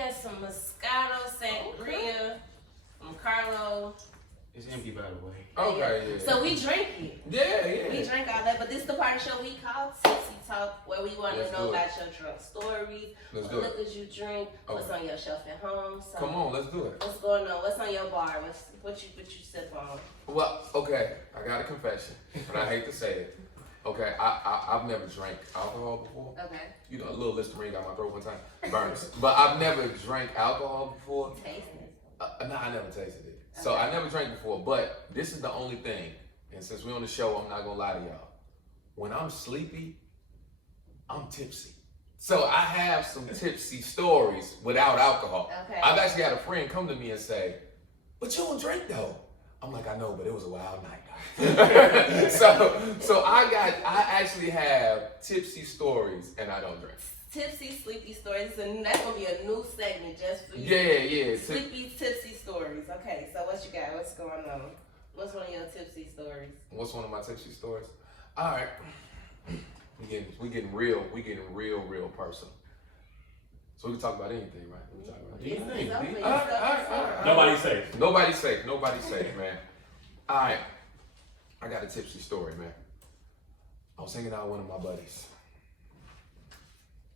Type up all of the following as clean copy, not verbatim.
got some Moscato Sangria from Carlo. It's empty, by the way. Okay, yeah. So we drink it. Yeah. We drink all that, but this is the part of the show we call Tipsy Talk, where we want to know about your drunk stories, what liquors you drink, what's on your shelf at home. So come on, let's do it. What's going on? What's on your bar? What you sip on? Well, okay, I got a confession, and I hate to say it. Okay, I've never drank alcohol before. Okay. You know, a little Listerine got my throat one time, burns. But I've never drank alcohol before. Tasted it? No, I never tasted it. So I never drank before, but this is the only thing. And since we're on the show, I'm not gonna lie to y'all. When I'm sleepy, I'm tipsy. So I have some tipsy stories without alcohol. Okay. I've actually had a friend come to me and say, "But you don't drink though." I'm like, I know, but it was a wild night. so I actually have tipsy stories and I don't drink. Tipsy, sleepy stories, and that's gonna be a new segment just for you. Yeah. Sleepy, tipsy stories. Okay, so what you got? What's going on? What's one of your tipsy stories? What's one of my tipsy stories? All right, we getting real personal. So we can talk about anything, right? We can talk about anything. All right. Nobody's safe, man. All right, I got a tipsy story, man. I was hanging out with one of my buddies.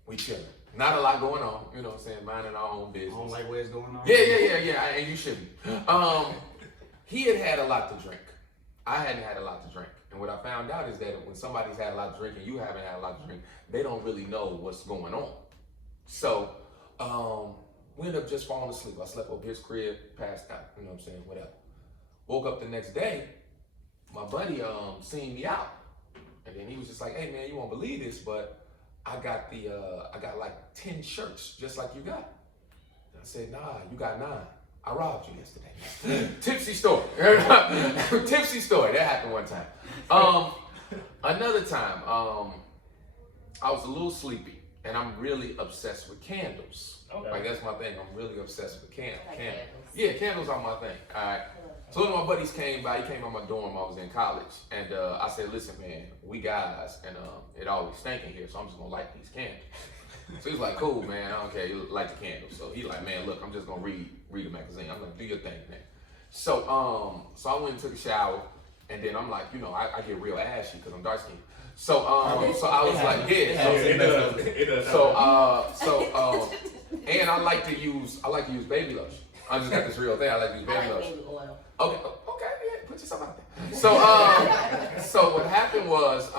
We chilling. Not a lot going on, you know what I'm saying? Minding our own business. I don't like where it's going on. Yeah, and you shouldn't. He had a lot to drink. I hadn't had a lot to drink. And what I found out is that when somebody's had a lot to drink and you haven't had a lot to drink, they don't really know what's going on. So, we ended up just falling asleep. I slept over his crib, passed out, you know what I'm saying, whatever. Woke up the next day, my buddy seen me out. And then he was just like, "Hey man, you won't believe this, but I got like 10 shirts just like you got." And I said, "Nah, you got 9. I robbed you yesterday." Tipsy story. Tipsy story. That happened one time. Another time, I was a little sleepy and I'm really obsessed with candles. Okay. Like that's my thing. I'm really obsessed with candles. Yeah, candles are my thing. All right. So one of my buddies came by. He came by my dorm. I was in college, and I said, "Listen, man, we guys, and it always stank in here, so I'm just gonna light these candles." So he's like, "Cool, man. I don't care. You light the candles." So he's like, "Man, look, I'm just gonna read a magazine. I'm gonna do your thing, man." So I went and took a shower, and then I'm like, you know, I get real ashy because I'm dark skinned. So I was like, yeah. It does. And I like to use baby lotion. I just got this real thing. I like to use baby lotion. Baby oil. Okay, yeah, put yourself out there. So what happened was,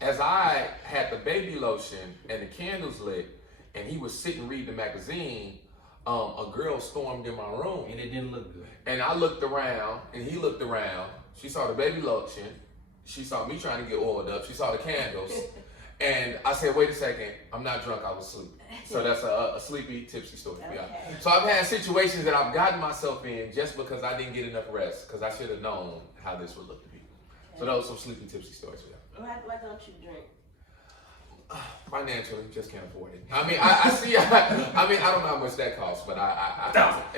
as I had the baby lotion and the candles lit, and he was sitting reading the magazine, a girl stormed in my room. And it didn't look good. And I looked around, and he looked around. She saw the baby lotion. She saw me trying to get oiled up. She saw the candles. And I said, "Wait a second, I'm not drunk, I was asleep." So that's a sleepy, tipsy story. Okay. Yeah. So I've had situations that I've gotten myself in just because I didn't get enough rest, because I should have known how this would look to people. Okay. So those are some sleepy, tipsy stories for you. Why don't you drink? Financially, just can't afford it. I mean, I see. I mean, I don't know how much that costs, but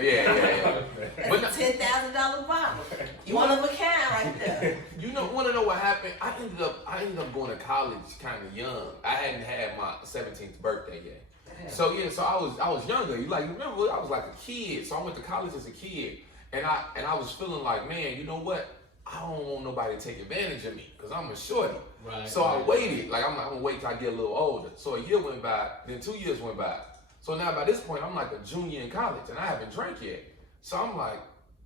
yeah. But $10,000 bottle. You one of a kind right there. You want to know what happened? I ended up going to college kind of young. I hadn't had my 17th birthday yet. So I was younger. You remember I was like a kid. So I went to college as a kid, and I was feeling like, man, you know what? I don't want nobody to take advantage of me because I'm a shorty. Right. So I waited. Like I'm gonna wait till I get a little older. So a year went by, then 2 years went by. So now by this point I'm like a junior in college and I haven't drank yet. So I'm like,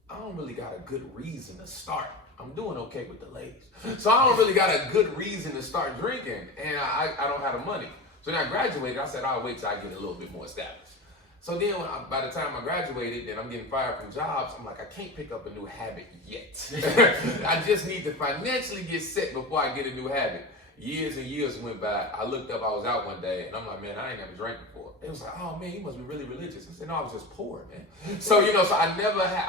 I don't really got a good reason to start. I'm doing okay with the ladies. So I don't really got a good reason to start drinking, and I don't have the money. So then I graduated. I said, I'll wait till I get a little bit more established. So then by the time I graduated and I'm getting fired from jobs, I'm like, I can't pick up a new habit yet. I just need to financially get set before I get a new habit. Years and years went by. I looked up, I was out one day, and I'm like, man, I ain't never drank before. It was like, oh man, you must be really religious. I said, no, I was just poor, man. So, so I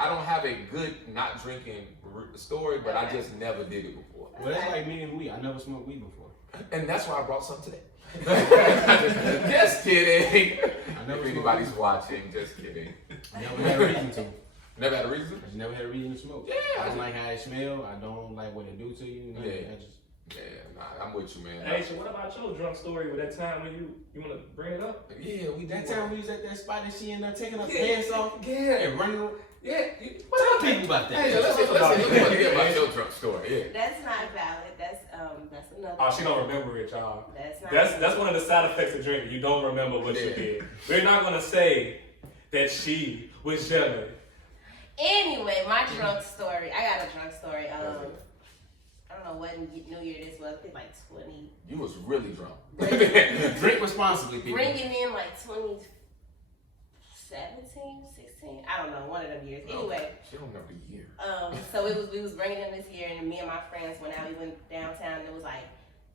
don't have a good not drinking story, but I just never did it before. Well, that's like me and weed. I never smoked weed before. And that's why I brought some today. Just kidding. If anybody's watching, just kidding. Never had a reason to. Never had a reason? I just never had a reason to smoke. Yeah. I don't like how it smells. I don't like what it do to you. Yeah. Yeah, nah, I'm with you, man. Hey, so what about your drunk story with that time when you want to bring it up? Yeah, That time we was at that spot and she ended up taking her pants off Yeah. and running. Yeah. Tell people about that. Hey, let's hear about your drunk story. Yeah. That's not valid. That's another. Oh, she don't remember it, y'all. That's not. That's one of the side effects of drinking. You don't remember what you did. We're not gonna say that she was jealous. Anyway, my drunk story. I got a drunk story. I don't know what New Year this was. I think like 20. You was really drunk. Drink responsibly, people. Bringing in like 2017, 16. I don't know, one of them years. Anyway. She don't remember the year. So we was bringing in this year, and me and my friends went out. We went downtown. And it was like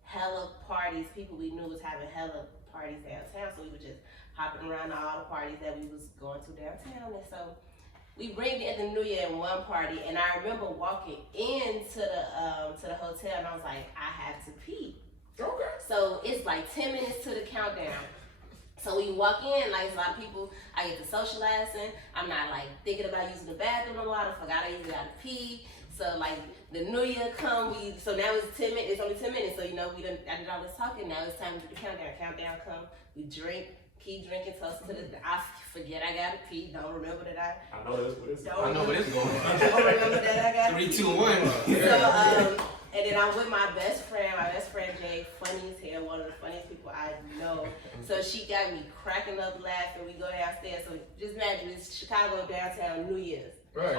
hella parties. People we knew was having hella parties downtown. So we were just hopping around to all the parties that we was going to downtown. And so we bring in the New Year in one party, and I remember walking into the hotel, and I was like, I have to pee. Okay. So it's like 10 minutes to the countdown. So we walk in, like a lot of people, I get to socializing. I'm not like thinking about using the bathroom a lot. I forgot I usually gotta pee. So like the New Year come, so now it's 10 minutes. It's only 10 minutes. So I did all this talking. Now it's time to do the countdown. Countdown come. We drink. Keep drinking, toast to the. I forget I gotta pee. Don't remember that I know this. I know where this going. Don't remember that I gotta 3, pee. 2, 1. So and then I'm with my best friend Jay, funny as hell, one of the funniest people I know. So she got me cracking up laughing. We go downstairs. So just imagine it's Chicago downtown New Year's. Right.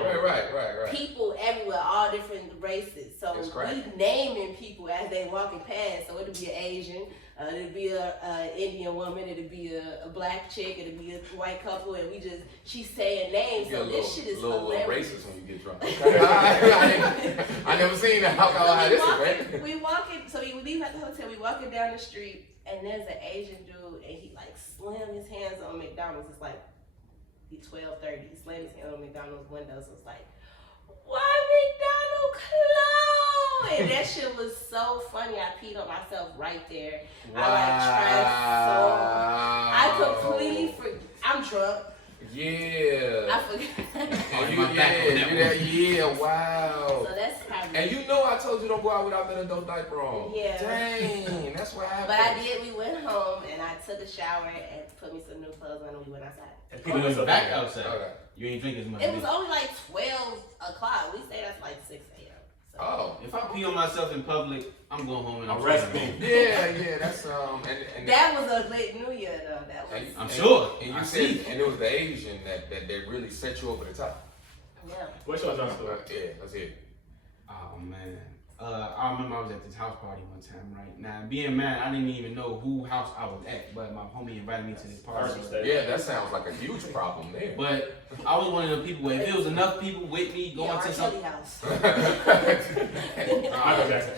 People everywhere, all different races. So we naming people as they walking past. So it'll be an Asian, it'll be a Indian woman, it'll be a black chick, it'll be a white couple, and she's saying names. So this shit is hilarious. Racist when you get drunk. Okay. I never seen that. So we walking. So we leave at the hotel. We walking down the street, and there's an Asian dude, and he like slammed his hands on McDonald's. It's like. 12:30. He slammed his hand on McDonald's windows. It was like, why McDonald's closed? And that shit was so funny. I peed on myself right there. Wow. I completely forgot. I'm drunk. Yeah. I forgot. Yeah, wow. So that's how. And you know I told you don't go out without that adult diaper on. Yeah. Dang, that's what happened. But I did. We went home and I took a shower and put me some new clothes on and we went outside. And people was back outside. Okay. You ain't drink as much. It was only like 12 o'clock. We stayed at like 6 a.m. So. Oh. If I pee on myself in public, I'm going home and I'm arrest me. Yeah, that's and that was a late New Year though. That was. I'm sure. And you said, and it was the Asian that they really set you over the top. Yeah. What's your drunk story? Yeah, let's hear it. Oh man. I remember I was at this house party one time, right? Now, being mad, I didn't even know who house I was at, but my homie invited me to this party. Yeah, that sounds like a huge problem there. But I was one of the people where if there was enough people with me going to some house. Michael Jackson.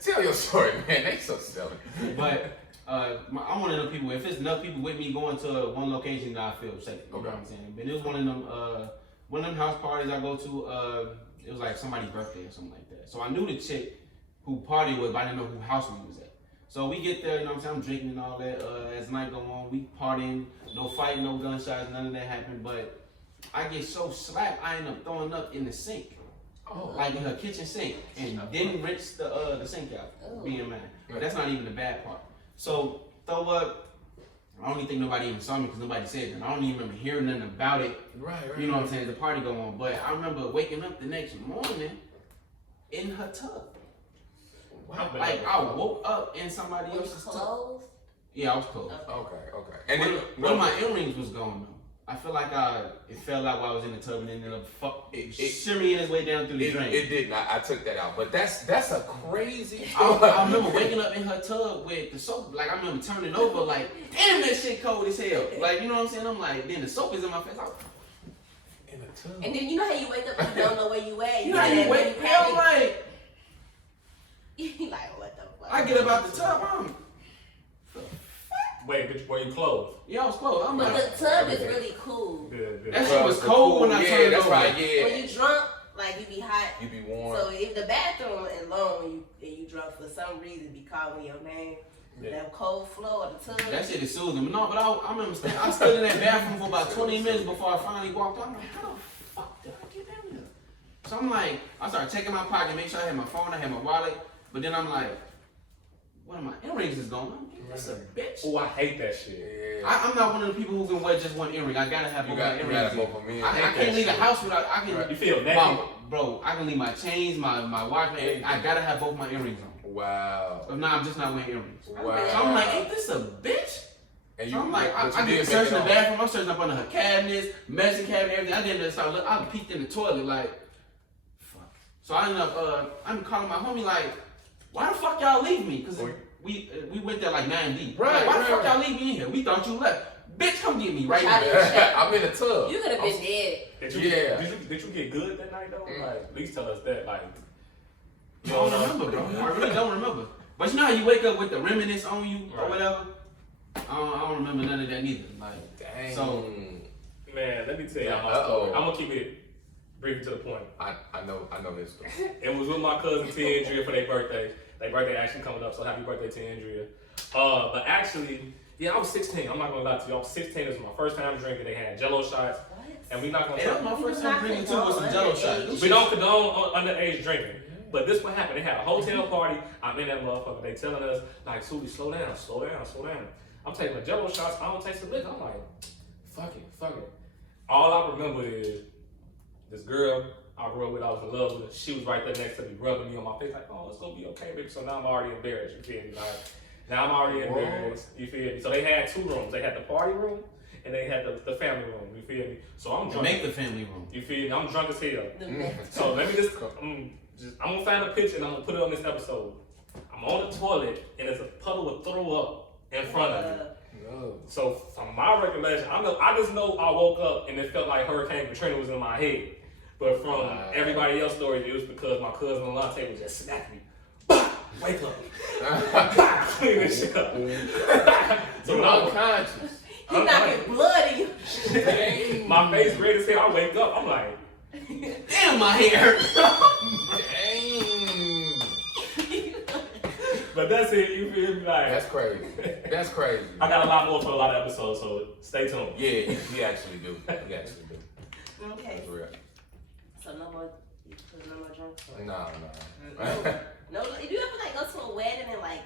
Tell your story, man. They so silly. But I'm one of the people, if there's enough people with me going to one location, that I feel safe. You know what I'm saying? But it was one of them house parties I go to, it was like somebody's birthday or something like that. So I knew the chick who partied with, but I didn't know who house we was at. So we get there, you know what I'm saying? I'm drinking and all that. As night go on, we partying, no fighting, no gunshots, none of that happened. But I get so slapped, I end up throwing up in the sink. Oh. Like in her kitchen sink. And didn't rinse the sink out, being mad. But that's not even the bad part. So throw up. I don't even think nobody even saw me because nobody said that. I don't even remember hearing nothing about it. Right. You know what I'm saying? The party go on. But I remember waking up the next morning in her tub. Wow. Like I woke up in somebody else's tub. Yeah, I was clothed. Okay. And then one of my earrings was gone though. I feel like it fell out while I was in the tub and then ended up shimmying its way down through the drain. It didn't. I took that out. But that's a crazy I remember waking up in her tub with the soap. Like I remember turning over like, damn, that shit cold as hell. Like, you know what I'm saying? I'm like, then the soap is in my face. in a tub. And then you know how you wake up and you don't know where you at. You know how you wake up, I'm like, you like, what the fuck? I get up out the tub, Wait, but were you clothed? I was clothed. I'm But like, the tub is really cool. Good. that shit was cold when I turned that's over. right, yeah. When you drunk, like you be hot. You be warm. So if the bathroom alone and you drunk for some reason be calling your name, that cold floor of the tub. That shit is soothing. But no, but I remember I stood in that bathroom for about 20 minutes before I finally walked out. I'm like, how the fuck did I get down there? So I'm like, I started checking my pocket, make sure I had my phone, I had my wallet. But then I'm like, what are my earrings is going on? That's a bitch. Oh, I hate that shit. Yeah. I'm not one of the people who can wear just one earring. I gotta have both my earrings. gotta both of them in. I can't leave the house without. I can. You feel naked? Bro, I can leave my chains, my watch. I gotta have both my earrings on. Wow. If not, I'm just not wearing earrings. Wow. So I'm like, ain't this a bitch? And So I'm like, I get searching the bathroom. I'm searching up under her cabinets, medicine cabinet, everything. I didn't start look. I peeked in the toilet like, fuck. So I ended up, I'm calling my homie like, why the fuck y'all leave me? Cause we went there like 9 deep. Right. Like, why the fuck y'all leave me in here? We thought you left. Bitch, come get me right now. I'm in the tub. You could have been dead. Did you get good that night though? Like, at least tell us that. Like, I don't remember, bro. I really don't remember. But you know how you wake up with the remnants on you or whatever? I don't remember none of that neither. Like, dang. So, man, let me tell you my story. I'm gonna keep it brief to the point. I know this story. It was with my cousin T. Andrea for their birthday. Their birthday actually coming up, so happy birthday to Andrea. But actually, yeah, I was 16. I'm not gonna lie to you. I was 16. It was my first time drinking. They had Jello shots, and we're not gonna. that was my first time drinking too with some Jello shots. We don't condone underage drinking. But this what happened. They had a hotel party. I'm in that motherfucker. They telling us, like, Susie, slow down. I'm taking the Jello shots. I don't taste the liquor. I'm like, fuck it. All I remember is this girl I grew up with, I was in love with. She was right there next to me, rubbing me on my face, like, oh, it's gonna be okay, baby. So now I'm already embarrassed, you feel me? Like, now I'm already embarrassed, you feel me? So they had 2 rooms. They had the party room and they had the family room, you feel me? So I'm drunk. Make the family room. You feel me? I'm drunk as hell. So let me just I'm gonna find a picture and I'm gonna put it on this episode. I'm on the toilet and there's a puddle of throw up in front of me. No. So from my recollection, I just know I woke up and it felt like Hurricane Katrina was in my head. But from everybody else's story, it was because my cousin Alante was just smacking me. Bah! Wake up. Clean this shit up. So You're unconscious. He knocking blood in you. My face red as hell. I wake up. I'm like, damn, my hair hurt. Dang. but that's it. You feel me? Like, That's crazy. I got a lot more for a lot of episodes, so stay tuned. Yeah, we actually do. Okay. That's real. So no more drunk. No. No, do you ever like go to a wedding and like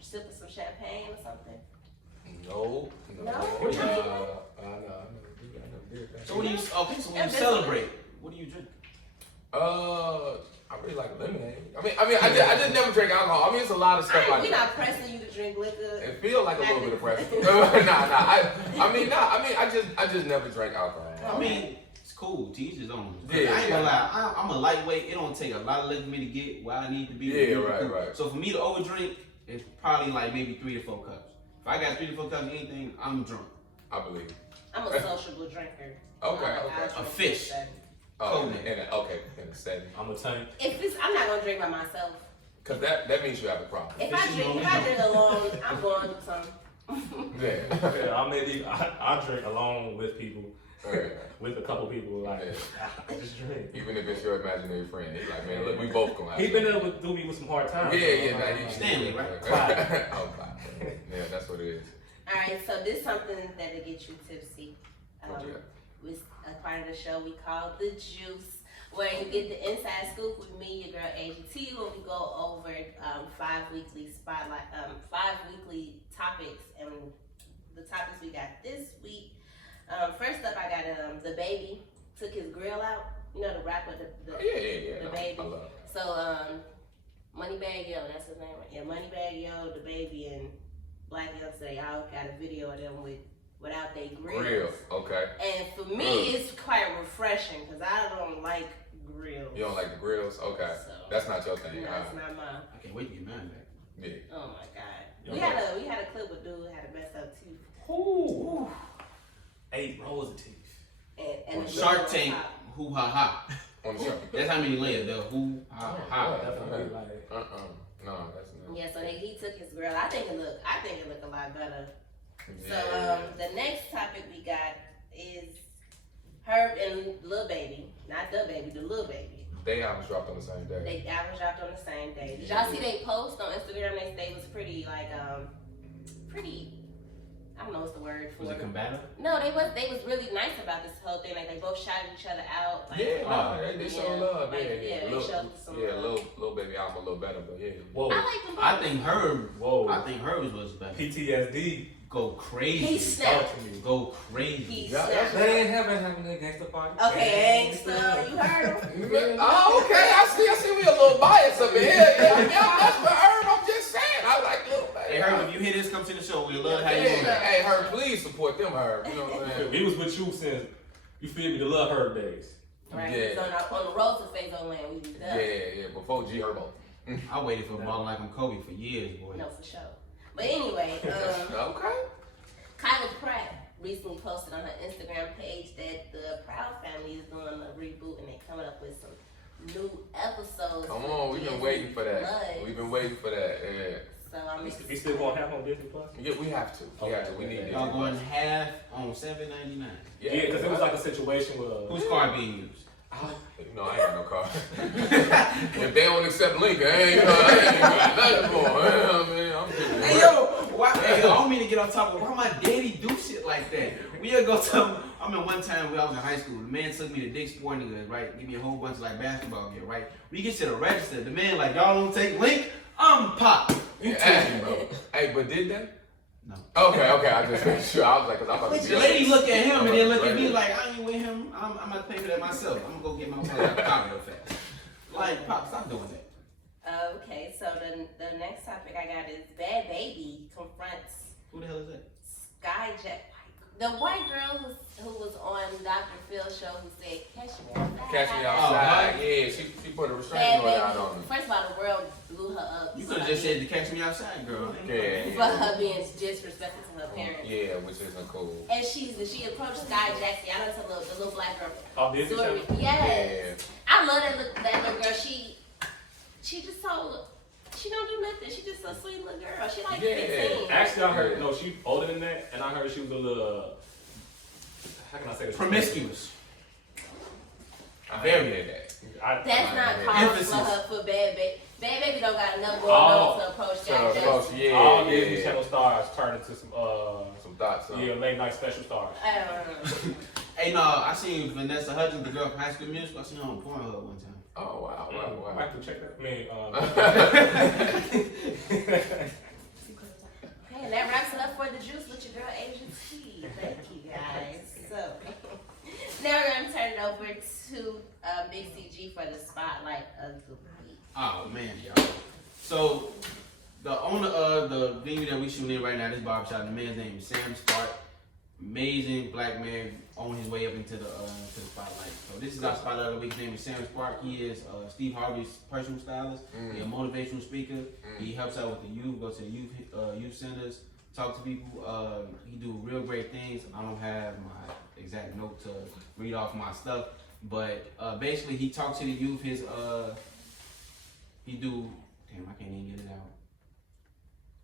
sip some champagne or something? No. So when you celebrate, what do you drink? I really like lemonade. I just never drink alcohol. It's a lot of stuff like We're that. not pressing you to drink liquor. It feels like a little bit of pressure. I just never drank alcohol. It's cool. To each his own. Yeah, I ain't gonna lie. I'm a lightweight. It don't take a lot of liquor for me to get where I need to be. Yeah, right. So for me to overdrink, it's probably like maybe 3 to 4 cups. If I got 3 to 4 cups of anything, I'm drunk. I believe. I'm a sociable drinker. Okay. A fish. Oh, in a setting. I'm a tank. I'm not gonna drink by myself. Cause that means you have a problem. If I drink alone, I'm going through something. Yeah. I drink alone with people. Okay. With a couple people, like, I just drink. Even if it's your imaginary friend, he's like, man, look, we both gonna have. He been there through me with some hard times. Yeah. Stanley, right? Oh, yeah, that's what it is. All right, so this is something that'll get you tipsy. Okay. With a part of the show we call The Juice, where you get the inside scoop with me, your girl AGT, where we go over 5 weekly topics, and the topics we got this week. First up, I got the baby took his grill out. You know the rapper, the baby. I love it. So Moneybag Yo, that's his name, right? Yeah, Moneybag Yo, the baby, and Black Youngster, y'all got a video of them without their grills. Grill, okay. And for me, it's quite refreshing because I don't like grills. You don't like the grills? Okay. So, that's not your thing. No, it's not mine. I can't wait to get mine back. Yeah. Oh my God. We had a clip with dude who had the best of teeth. Ooh. 8 rows of teeth. And Shark Tank, hoo ha ha. On the show. That's how many layers though. Hoo ha ha. Definitely like. No, that's not. Yeah, so he took his grill. I think it looked a lot better. Yeah. So the next topic we got is Herb and Lil Baby, not the baby, the Lil Baby. They albums dropped on the same day. They albums dropped on the same day. Did y'all see they post on Instagram? They was pretty like pretty. I don't know what's the word for Was it combative? No, they was really nice about this whole thing. Like they both shouted each other out. Like, They show love. Like, Yeah, they showed some love. little baby album a little better, but yeah. Whoa. I like them both. I think Herb. Whoa. I think Herb was better. PTSD. Go crazy. He snapped. Go crazy. He Yeah, snapped. They ain't having a gangster party. Okay, gangsta. You heard him? Oh, okay. I see we a little biased up in here. Yeah, that's for Herb. I'm just saying. I like little baby. Hey Herb, if you hear this, come to the show. We love how you doing. Hey, Herb, please support them, Herb. You know what I'm saying? He was with you since, you feel me, the love her days. Right. Yeah. So on the road to Fazo Land, we was done. Yeah, before G Herbo. I waited for balling like I'm Kobe for years, boy. No, for sure. But anyway, Okay. Kyla Pratt recently posted on her Instagram page that the Proud Family is doing a reboot and they're coming up with some new episodes. Come on, we've been waiting for that. Blood. We've been waiting for that. Yeah. So I'm We still gonna have on Disney Plus? Yeah, we have to. We need it. Y'all going half on $7.99. Yeah, because it was like a situation with Whose card being used? No, I ain't got no car. If they don't accept Lincoln, I ain't got nothing for them. I'm kidding. Hey yo, why? Hey, yo, I don't mean to get on top of why my daddy do shit like that. We'll go to. I mean, one time when I was in high school, the man took me to Dick's Sporting Goods, right? Give me a whole bunch of like basketball gear, right? We get to the register. The man like, y'all don't take Link. I'm pop. You take me, bro. Hey, but did they? No. Okay. I just made sure. I was like, cause I'm about to The lady look at him and then look at me like, I ain't with him. I'm gonna pay for that myself. I'm gonna go get my money out of pocket real fast. Like, pop, stop doing that. Okay, so the next topic I got is Bad Baby confronts Who the hell is that? Skyjack. The white girl who was on Dr. Phil's show who said, "Catch me outside." Catch me Oh, outside. huh? Yeah, she put a Bad restraining order Baby. out on me. First of all, the world blew her up. You could have just said to catch me outside, girl. Yeah. For her being disrespectful to her parents. Yeah, which isn't cool. And she approached Sky Jackson. I know the little black girl. Oh, Disney Story. Channel? Yes. I love that little girl. She just so she don't do nothing. She just a sweet little girl. She like 15. Actually, I heard, no, she older than that, and I heard she was a little, how can I say this? Promiscuous. I hear that. That's not cause for her for Bad Baby. Bad Baby don't got enough going on to approach Jack Jackson. All Disney Channel stars turned into some thoughts. late night special stars. Hey, no, I seen Vanessa Hudgens, the girl from High School Musical. I seen her on Pornhub one time. Oh wow. I have to check that. I mean, Okay, and that wraps it up for the juice with your girl Asian T. Thank you guys. So now we're gonna turn it over to Big CG for the spotlight of the week. Oh man, y'all. So the owner of the venue that we shooting in right now, this barbershop, the man's name is Sam Spark. Amazing black man on his way up into the spotlight. So this is our spotlight of the week. His name is Sam Spark. He is Steve Harvey's personal stylist. He's a motivational speaker. He helps out with the youth. Go to the youth centers, talk to people. He do real great things. I don't have my exact note to read off my stuff, but basically he talks to the youth. His he do. Damn, I can't even get it out.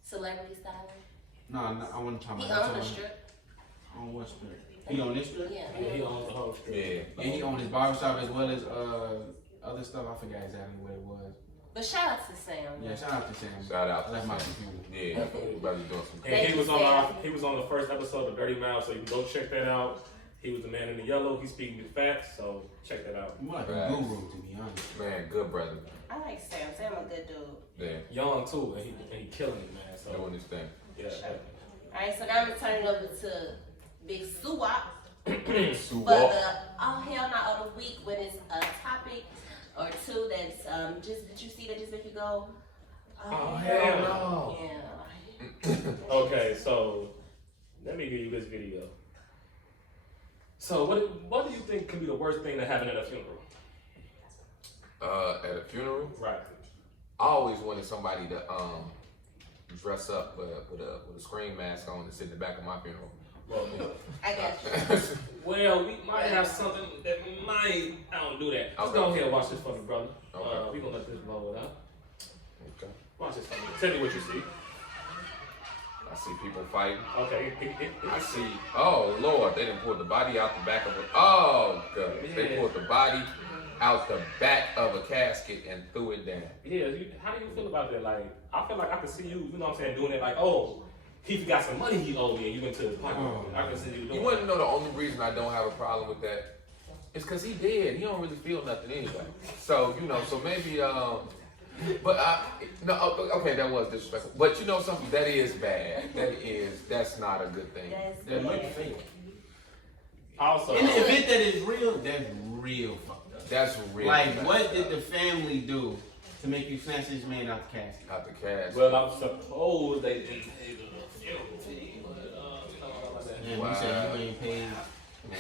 Celebrity styling. No, I want to talk He about. owned the strip. On what strip? He on this strip? Yeah. he owns the whole strip. Yeah. And he owned his barbershop as well as other stuff. I forgot exactly what it was. But shout out to Sam. Yeah, shout out to Sam. Shout out I to left my Sam. computer. Yeah, everybody's doing some. And he was on the first episode of Dirty Mouth, so you can go check that out. He was the man in the yellow. He's speaking with facts, so check that out. More like a guru, to be honest. Man, good brother. I like Sam. Sam a good dude. Yeah, Young too, and he killing it, man. So doing this thing. yeah. Alright, so now I'm gonna turn it over to Big Suwap for Suwap. the oh hell not of the week when it's a topic or two that's just did you see that just make you go Oh, hell no. Yeah. Okay, so let me give you this video. So what do you think could be the worst thing that happened at a funeral? At a funeral, Right. I always wanted somebody to dress up with a scream mask on and sit in the back of my funeral. Well, I got you. well, we might have something that might. I don't do that. Let's go ahead and watch this for me, brother. Okay. We gonna let this blow it out. Okay. Watch this for me. Tell me what you see. I see people fighting. Okay. I see. Oh Lord, they didn't pull the body out the back of it. Oh God, they Yeah. pulled the body out the back of a casket and threw it down. Yeah. How do you feel about that? Like, I feel like I can see you. You know what I'm saying? Doing it like, oh, he forgot some money he owed me and you went to his pocket. I can see you You doing want to know the only reason I don't have a problem with that? It's because he dead. He don't really feel nothing anyway. So, you know, so maybe, okay, that was disrespectful. But you know something, that is bad. That's not a good thing. That's That might bad. be fake. Also, In the event that is real, that's real fucked up. That's really Like, messed what did up. the family do to make you snatch this man out the casket? Out the cash. well, I'm supposed they didn't pay the funeral fee, but you know, like that. And Wow. you said you ain't paid.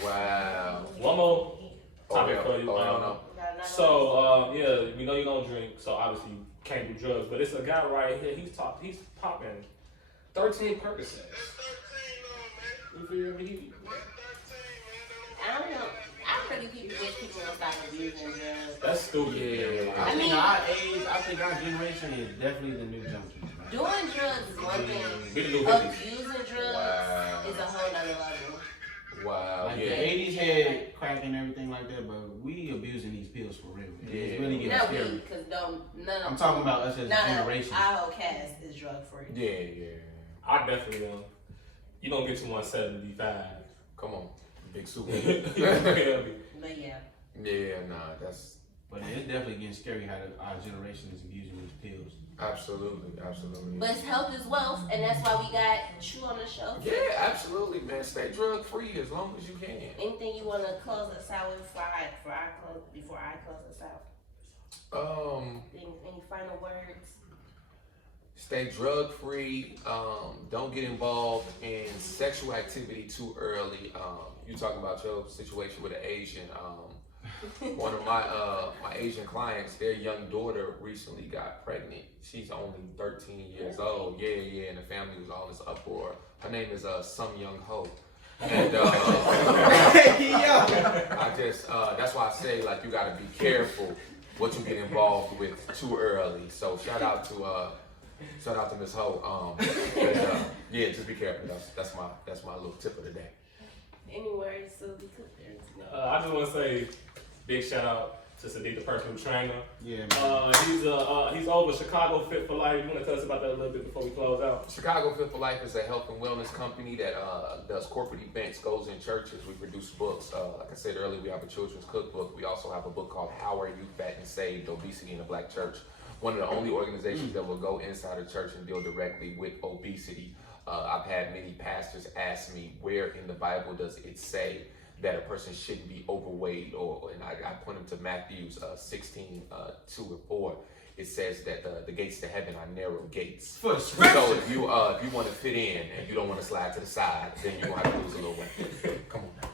Wow. One more topic yeah. for you. Oh, hell no. So, yeah, we know you don't drink, so obviously you can't do drugs. But it's a guy right here. He's popping 13 Percocets. You feel me? I don't know. I really wish people would stop abusing drugs. That's stupid. Yeah. I mean- think our age, I think our generation is definitely the new junkies. man. Doing drugs is one thing. We the new hippies. Abusing drugs Wow. is a whole nother level. Wow. Like Yeah. the 80s had crack and everything like that, but we abusing these pills for real. Yeah. It's really getting Not we, scary. because none of I'm talking about us as a none of generation. our whole cast is drug free. Yeah. I definitely am. You don't get to 175. Come on. Big super. You feel me? But yeah. Yeah, nah, that's But it's definitely getting scary how our generation is abusing these pills. absolutely. But health is wealth, and that's why we got you on the show. Yeah, absolutely, man. Stay drug free as long as you can. Anything you want to close us out with before I close us out? Any final words? Stay drug free. Don't get involved in sexual activity too early. You talking about your situation with an Asian. One of my Asian clients, their young daughter recently got pregnant. She's only 13 years old. Yeah, and the family was all in this uproar. Her name is Sum Young Ho. And I just that's why I say like you gotta be careful what you get involved with too early. So shout out to Miss Ho. Yeah, just be careful. That's my little tip of the day. Any words to be cooked there? I just want to say big shout out to Sadiq, the personal trainer. Yeah, man. He's over Chicago Fit for Life. You want to tell us about that a little bit before we close out? Chicago Fit for Life is a health and wellness company that does corporate events, goes in churches. We produce books. Like I said earlier, we have a children's cookbook. We also have a book called How Are You Fat and Saved? Obesity in the Black Church. One of the only organizations that will go inside a church and deal directly with obesity. I've had many pastors ask me, where in the Bible does it say that a person shouldn't be overweight? And I point them to Matthew 16, 2 and 4. It says that the gates to heaven are narrow gates. For So if you want to fit in and you don't want to slide to the side, then you're going to have to lose a little weight. Come on now.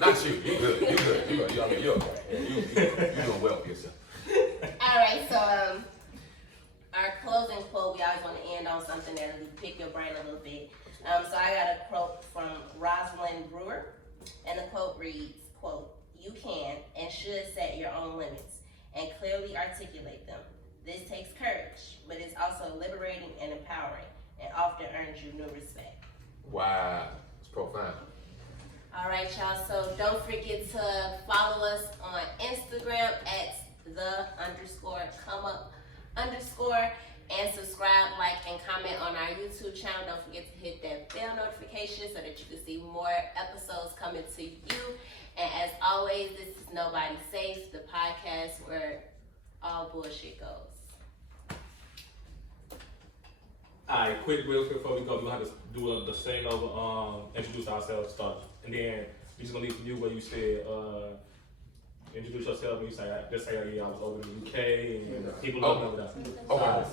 Not you. You good. You're okay. You're doing well for yourself. All right, so our closing quote, we always want to end on something that'll pick your brain a little bit. So I got a quote from Rosalind Brewer, and the quote reads, quote, "You can and should set your own limits and clearly articulate them. This takes courage, but it's also liberating and empowering, and often earns you new respect." Wow. It's profound. All right, y'all. So don't forget to follow us on Instagram at _come_up_ and subscribe, like, and comment on our YouTube channel. Don't forget to hit that bell notification so that you can see more episodes coming to you. And as always, this is Nobody Safe, the podcast where all bullshit goes. Alright, real quick before we go, we're gonna have to do the same over, introduce ourselves, start. And then we just gonna leave you where you said, introduce yourself and you say, just say, yeah, I was over in the UK and people don't know that. Okay.